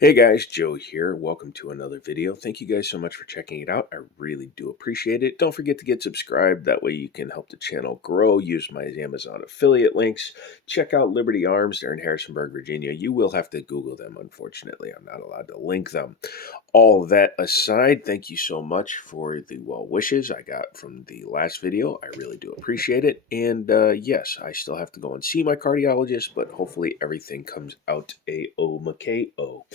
Hey guys, Joe here. Welcome to another video. Thank you guys so much for checking it out. I really do appreciate it. Don't forget to get subscribed. That way you can help the channel grow. Use my Amazon affiliate links. Check out Liberty Arms. They're in Harrisonburg, Virginia. You will have to Google them, unfortunately. I'm not allowed to link them. All that aside, thank you so much for the well wishes I got from the last video. I really do appreciate it. And yes, I still have to go and see my cardiologist, but hopefully everything comes out A-O-M-K-O.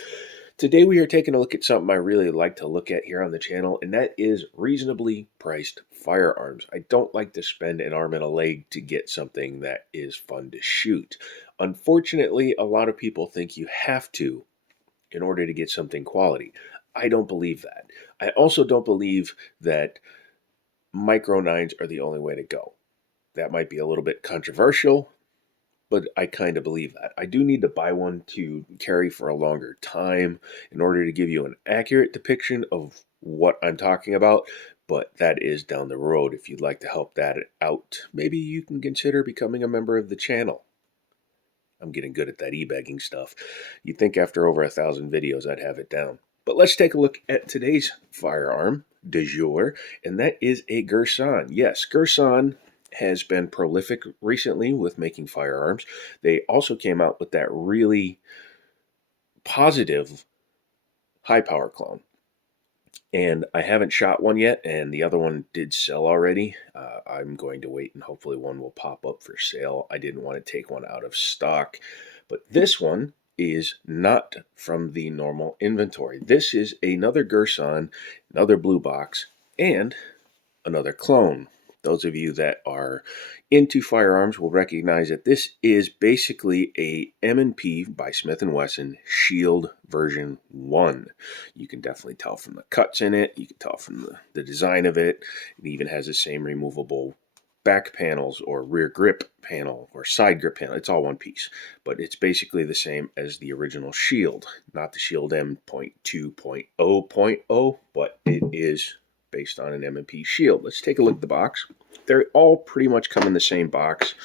Today we are taking a look at something I really like to look at here on the channel, and that is reasonably priced firearms. I don't like to spend an arm and a leg to get something that is fun to shoot. Unfortunately, a lot of people think you have to in order to get something quality. I don't believe that. I also don't believe that micro nines are the only way to go. That might be a little bit controversial, but I kind of believe that. I do need to buy one to carry for a longer time in order to give you an accurate depiction of what I'm talking about, but that is down the road. If you'd like to help that out, maybe you can consider becoming a member of the channel. I'm getting good at that e-begging stuff. You'd think after over 1,000 videos I'd have it down. But let's take a look at today's firearm du jour, and that is a Girsan. Yes, Girsan has been prolific recently with making firearms. They also came out with that really positive high power clone. And I haven't shot one yet, and the other one did sell already. I'm going to wait, and hopefully one will pop up for sale. I didn't want to take one out of stock. But this one is not from the normal inventory. This is another Girsan, another blue box, and another clone. Those of you that are into firearms will recognize that this is basically a M&P by Smith & Wesson Shield version 1. You can definitely tell from the cuts in it. You can tell from the design of it. It even has the same removable back panels or rear grip panel or side grip panel. It's all one piece, but it's basically the same as the original Shield. Not the Shield M.2.0.0, but it is based on an M&P Shield. Let's take a look at the box. They're all pretty much come in the same box,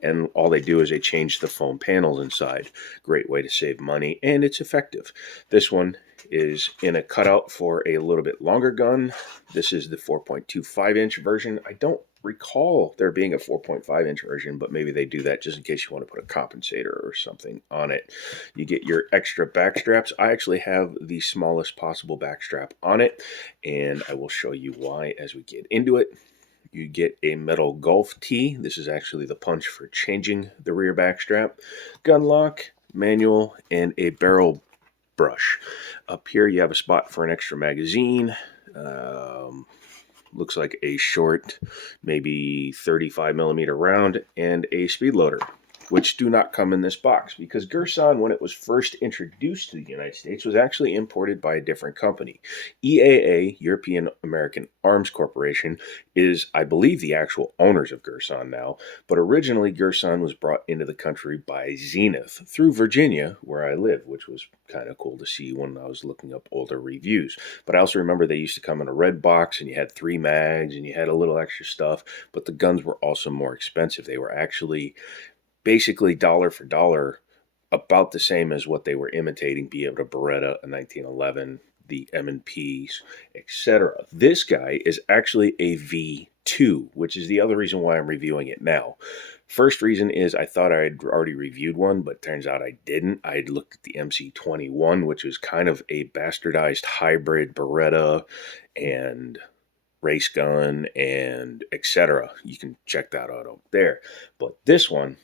and all they do is they change the foam panels inside. Great way to save money, and it's effective. This one is in a cutout for a little bit longer gun. This is the 4.25 inch version. I don't recall there being a 4.5 inch version, but maybe they do that just in case you want to put a compensator or something on it. You get your extra back straps. I actually have the smallest possible back strap on it, and I will show you why as we get into it. You get a metal Gulf T. This is actually the punch for changing the rear back strap. Gun lock, manual, and a barrel brush. Up here you have a spot for an extra magazine. Looks like a short, maybe 35 millimeter round, and a speed loader, which do not come in this box because Girsan, when it was first introduced to the United States, was actually imported by a different company. EAA, European American Arms Corporation, is, I believe, the actual owners of Girsan now, but originally Girsan was brought into the country by Zenith through Virginia, where I live, which was kind of cool to see when I was looking up older reviews. But I also remember they used to come in a red box, and you had 3 mags, and you had a little extra stuff, but the guns were also more expensive. They were actually basically dollar for dollar about the same as what they were imitating, be it a Beretta, a 1911, the M&Ps, etc. This guy is actually a V2, which is the other reason why I'm reviewing it now. First reason is I thought I had already reviewed one, but turns out I didn't. I had looked at the MC28, which was kind of a bastardized hybrid Beretta and race gun and etc. You can check that out up there. But this one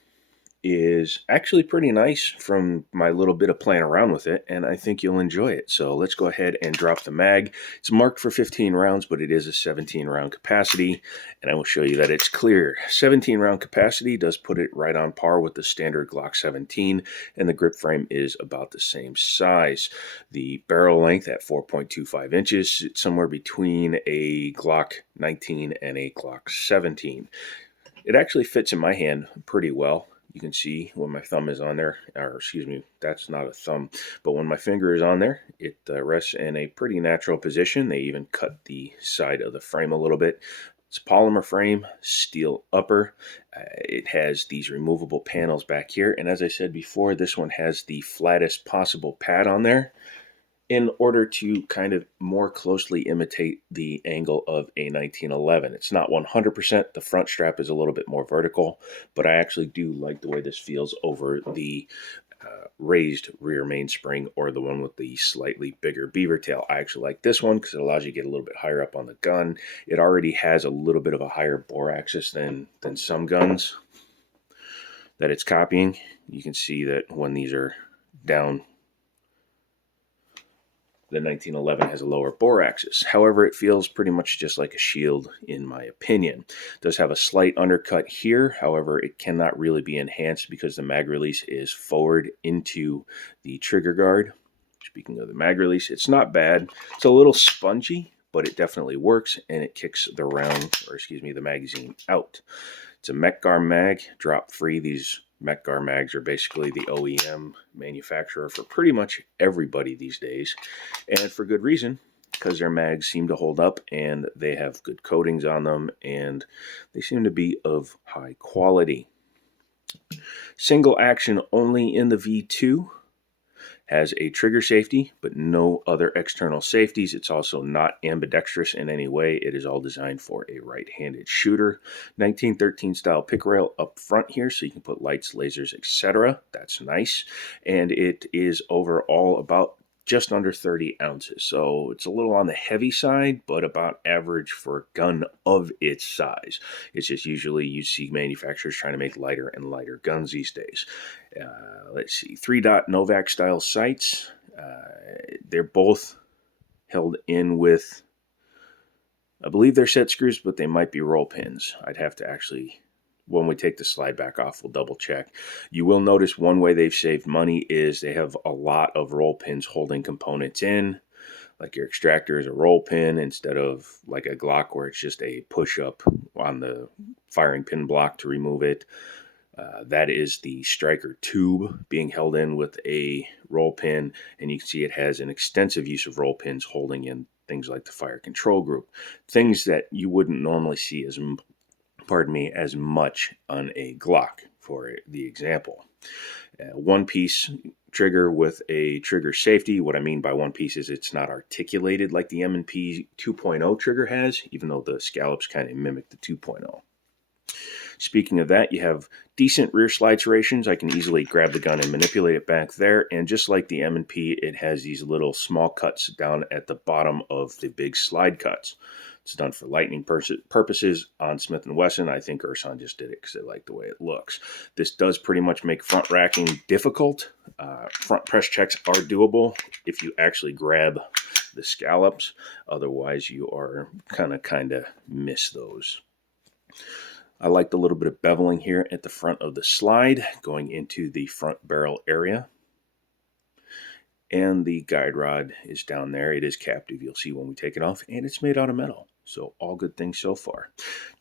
is actually pretty nice from my little bit of playing around with it, and I think you'll enjoy it. So let's go ahead and drop the mag. It's marked for 15 rounds, but it is a 17 round capacity, and I will show you that it's clear. 17 round capacity does put it right on par with the standard Glock 17, and the grip frame is about the same size. The barrel length at 4.25 inches, it's somewhere between a Glock 19 and a Glock 17. It actually fits in my hand pretty well. You can see when my thumb is on there, or excuse me, that's not a thumb, but when my finger is on there, it rests in a pretty natural position. They even cut the side of the frame a little bit. It's a polymer frame, steel upper. It has these removable panels back here, and as I said before, this one has the flattest possible pad on there. in order to kind of more closely imitate the angle of a 1911. It's not 100%. The front strap is a little bit more vertical, but I actually do like the way this feels over the raised rear mainspring or the one with the slightly bigger beaver tail. I actually like this one because it allows you to get a little bit higher up on the gun. It already has a little bit of a higher bore axis than some guns that it's copying. You can see that when these are down, the 1911 has a lower bore axis. However, it feels pretty much just like a shield in my opinion. It does have a slight undercut here. However, it cannot really be enhanced because the mag release is forward into the trigger guard. Speaking of the mag release, it's not bad. It's a little spongy, but it definitely works, and it kicks the the magazine out. It's a Metgar mag, drop free. These Metgar mags are basically the OEM manufacturer for pretty much everybody these days, and for good reason, because their mags seem to hold up and they have good coatings on them and they seem to be of high quality. Single action only in the V2. Has a trigger safety, but no other external safeties. It's also not ambidextrous in any way. It is all designed for a right-handed shooter. 1913 style pick rail up front here, so you can put lights, lasers, etc. That's nice. And it is overall about just under 30 ounces. So it's a little on the heavy side, but about average for a gun of its size. It's just usually you see manufacturers trying to make lighter and lighter guns these days. Let's see, 3-dot Novak style sights. They're both held in with, I believe they're set screws, but they might be roll pins. I'd have to actually, when we take the slide back off, we'll double check. You will notice one way they've saved money is they have a lot of roll pins holding components in. Like your extractor is a roll pin instead of like a Glock where it's just a push-up on the firing pin block to remove it. That is the striker tube being held in with a roll pin, and you can see it has an extensive use of roll pins holding in things like the fire control group, things that you wouldn't normally see as much on a Glock, for the example. One piece trigger with a trigger safety. What I mean by one piece is it's not articulated like the M&P 2.0 trigger has, even though the scallops kind of mimic the 2.0. Speaking of that, you have decent rear slide serrations. I can easily grab the gun and manipulate it back there. And just like the M&P, it has these little small cuts down at the bottom of the big slide cuts. It's done for lightning purposes on Smith & Wesson. I think Girsan just did it because they like the way it looks. This does pretty much make front racking difficult. Front press checks are doable if you actually grab the scallops. Otherwise, you are kind of miss those. I like the little bit of beveling here at the front of the slide going into the front barrel area. And the guide rod is down there. It is captive, you'll see when we take it off, and it's made out of metal. So all good things so far.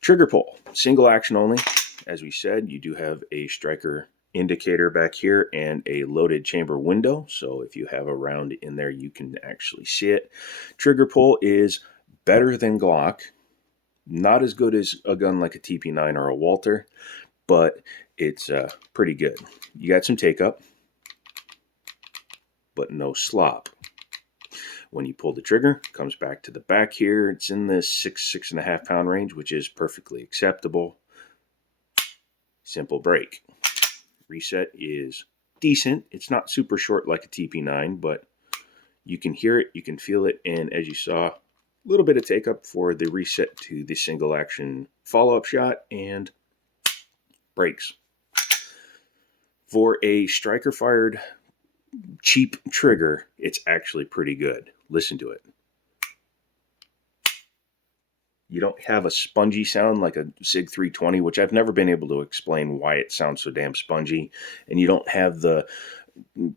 Trigger pull, single action only. As we said, you do have a striker indicator back here and a loaded chamber window. So if you have a round in there, you can actually see it. Trigger pull is better than Glock. Not as good as a gun like a TP9 or a Walter, but it's pretty good. You got some take up, but no slop. When you pull the trigger, it comes back to the back here. It's in the 6.5 pound range, which is perfectly acceptable. Simple break. Reset is decent. It's not super short like a TP9, but you can hear it, you can feel it, and as you saw, a little bit of take up for the reset to the single action follow-up shot, and breaks. For a striker fired cheap trigger, it's actually pretty good. Listen to it. You don't have a spongy sound like a SIG 320, which I've never been able to explain why it sounds so damn spongy. And you don't have the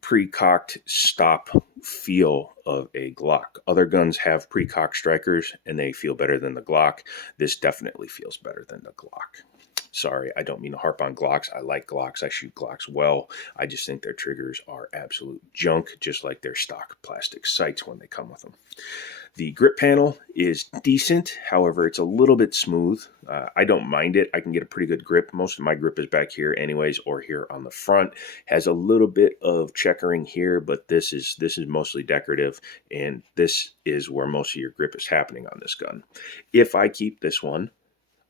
pre-cocked stop feel of a Glock. Other guns have pre-cocked strikers and they feel better than the Glock. This definitely feels better than the Glock. Sorry, I don't mean to harp on Glocks. I like Glocks. I shoot Glocks well. I just think their triggers are absolute junk, just like their stock plastic sights when they come with them. The grip panel is decent. However, it's a little bit smooth. I don't mind it. I can get a pretty good grip. Most of my grip is back here anyways, or here on the front. Has a little bit of checkering here, but this is mostly decorative, and this is where most of your grip is happening on this gun. If I keep this one,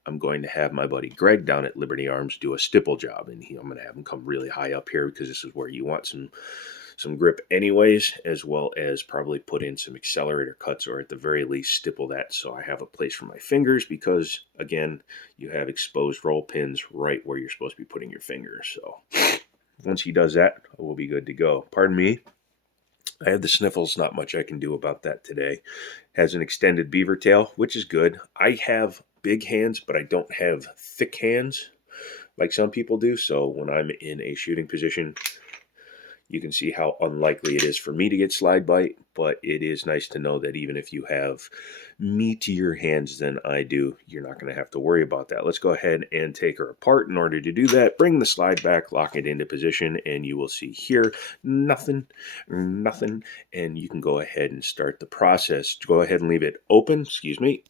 I'm going to have my buddy Greg down at Liberty Arms do a stipple job, and I'm going to have him come really high up here because this is where you want some grip anyways, as well as probably put in some accelerator cuts, or at the very least stipple that so I have a place for my fingers, because again, you have exposed roll pins right where you're supposed to be putting your fingers. So once he does that, we'll be good to go. Pardon me, I have the sniffles. Not much I can do about that today. Has an extended beaver tail, which is good. I have big hands, but I don't have thick hands like some people do. So when I'm in a shooting position, you can see how unlikely it is for me to get slide bite, but it is nice to know that even if you have meatier hands than I do, you're not going to have to worry about that. Let's go ahead and take her apart. In order to do that, bring the slide back, lock it into position, and you will see here, nothing, and you can go ahead and start the process. Go ahead and leave it open, excuse me.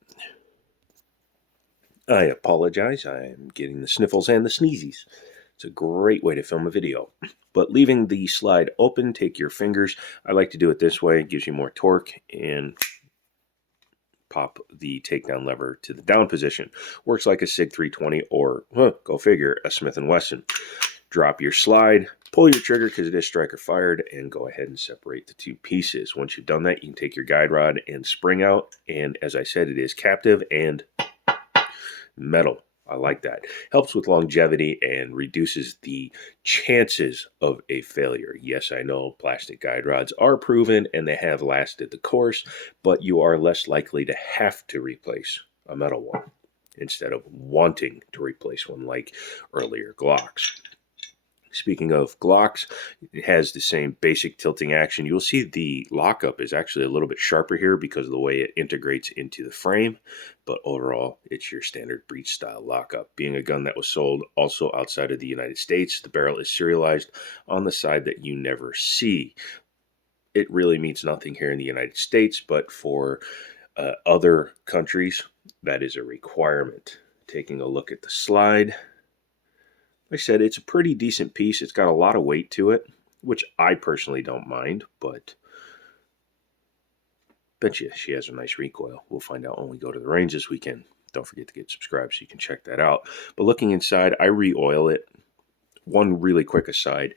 I apologize, I'm getting the sniffles and the sneezies. It's a great way to film a video. But leaving the slide open, take your fingers. I like to do it this way. It gives you more torque, and pop the takedown lever to the down position. Works like a SIG 320 or, go figure, a Smith & Wesson. Drop your slide, pull your trigger because it is striker fired, and go ahead and separate the two pieces. Once you've done that, you can take your guide rod and spring out. And as I said, it is captive and metal. I like that. Helps with longevity and reduces the chances of a failure. Yes, I know plastic guide rods are proven and they have lasted the course, but you are less likely to have to replace a metal one instead of wanting to replace one like earlier Glocks. Speaking of Glocks, it has the same basic tilting action. You'll see the lockup is actually a little bit sharper here because of the way it integrates into the frame, but overall, it's your standard breech style lockup. Being a gun that was sold also outside of the United States, the barrel is serialized on the side that you never see. It really means nothing here in the United States, but for other countries, that is a requirement. Taking a look at the slide, like I said, it's a pretty decent piece. It's got a lot of weight to it, which I personally don't mind, but bet you she has a nice recoil. We'll find out when we go to the range this weekend. Don't forget to get subscribed so you can check that out. But looking inside, I re-oil it. One really quick aside,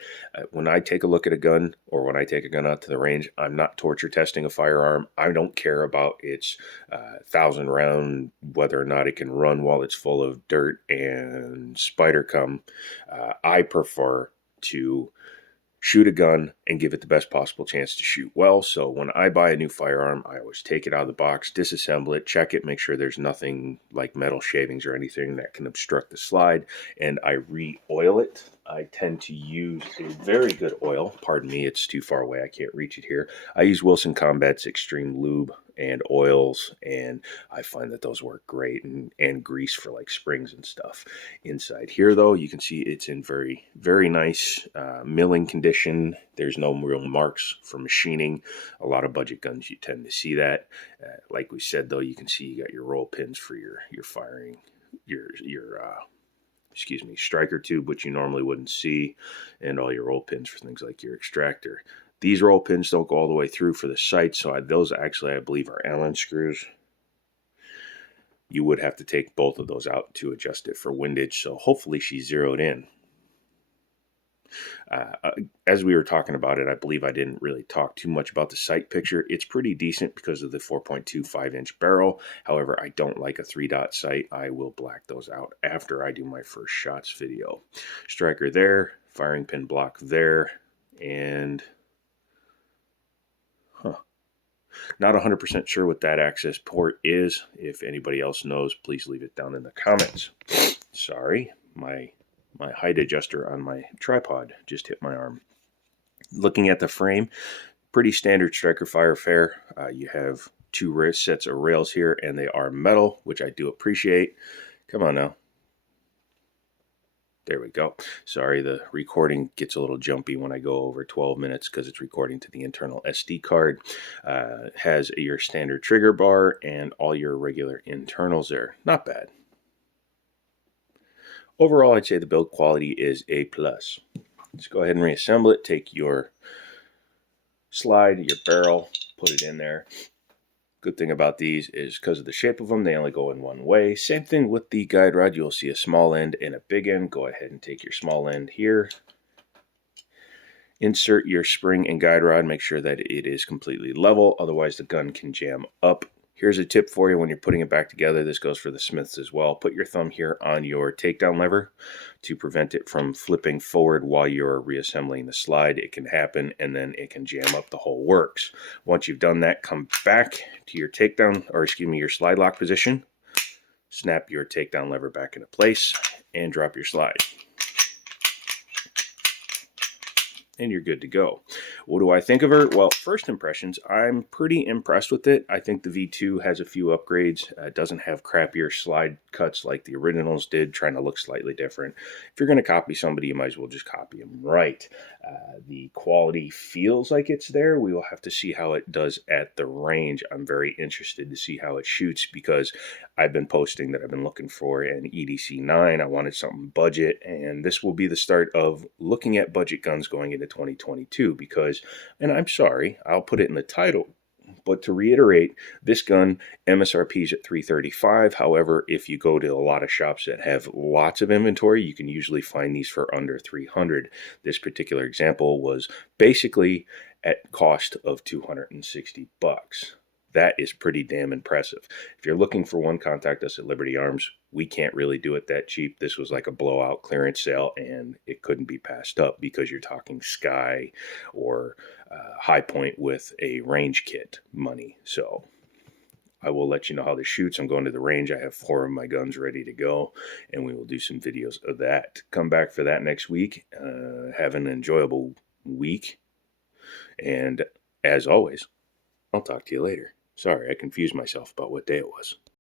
when I take a look at a gun, or when I take a gun out to the range, I'm not torture testing a firearm. I don't care about its 1,000 round, whether or not it can run while it's full of dirt and spider cum. I prefer to shoot a gun and give it the best possible chance to shoot well. So when I buy a new firearm, I always take it out of the box, disassemble it, check it, make sure there's nothing like metal shavings or anything that can obstruct the slide, and I re-oil it. I tend to use a very good oil. Pardon me, it's too far away. I can't reach it here. I use Wilson Combat's Extreme Lube and oils, and I find that those work great, and grease for like springs and stuff. Inside here, though, you can see it's in very, very nice milling condition. There's no real marks for machining. A lot of budget guns, you tend to see that. Like we said, though, you can see you got your roll pins for your firing, your striker tube, which you normally wouldn't see, and all your roll pins for things like your extractor. These roll pins don't go all the way through for the sight, so those actually, I believe, are Allen screws. You would have to take both of those out to adjust it for windage, so hopefully she's zeroed in. As we were talking about it, I believe I didn't really talk too much about the sight picture. It's pretty decent because of the 4.25-inch barrel. However, I don't like a 3-dot sight. I will black those out after I do my first shots video. Striker there, firing pin block there, and not 100% sure what that access port is. If anybody else knows, please leave it down in the comments. Sorry, my height adjuster on my tripod just hit my arm. Looking at the frame, pretty standard striker fire fare. You have two sets of rails here, and they are metal, which I do appreciate. Come on now. There we go. Sorry, the recording gets a little jumpy when I go over 12 minutes because it's recording to the internal SD card. Has your standard trigger bar and all your regular internals there. Not bad. Overall, I'd say the build quality is A+. Let's go ahead and reassemble it. Take your slide, your barrel, put it in there. Good thing about these is because of the shape of them, they only go in one way. Same thing with the guide rod. You'll see a small end and a big end. Go ahead and take your small end here. Insert your spring and guide rod. Make sure that it is completely level. Otherwise, the gun can jam up. Here's a tip for you when you're putting it back together. This goes for the Smiths as well. Put your thumb here on your takedown lever to prevent it from flipping forward while you're reassembling the slide. It can happen and then it can jam up the whole works. Once you've done that, come back to your takedown, or excuse me, your slide lock position. Snap your takedown lever back into place and drop your slide. And you're good to go. What do I think of her? Well, first impressions, I'm pretty impressed with it. I think the V2 has a few upgrades. It doesn't have crappier slide cuts like the originals did, trying to look slightly different. If you're going to copy somebody, you might as well just copy them right. The quality feels like it's there. We will have to see how it does at the range. I'm very interested to see how it shoots because I've been posting that I've been looking for an EDC 9. I wanted something budget, and this will be the start of looking at budget guns going into 2022 because, and I'm sorry, I'll put it in the title, but to reiterate, this gun MSRP is at $335. However, if you go to a lot of shops that have lots of inventory, you can usually find these for under $300. This particular example was basically at cost of $260. That is pretty damn impressive. If you're looking for one, contact us at Liberty Arms. We can't really do it that cheap. This was like a blowout clearance sale, and it couldn't be passed up because you're talking Sky or High Point with a range kit money. So I will let you know how this shoots. I'm going to the range. I have 4 of my guns ready to go, and we will do some videos of that. Come back for that next week. Have an enjoyable week. And as always, I'll talk to you later. Sorry, I confused myself about what day it was.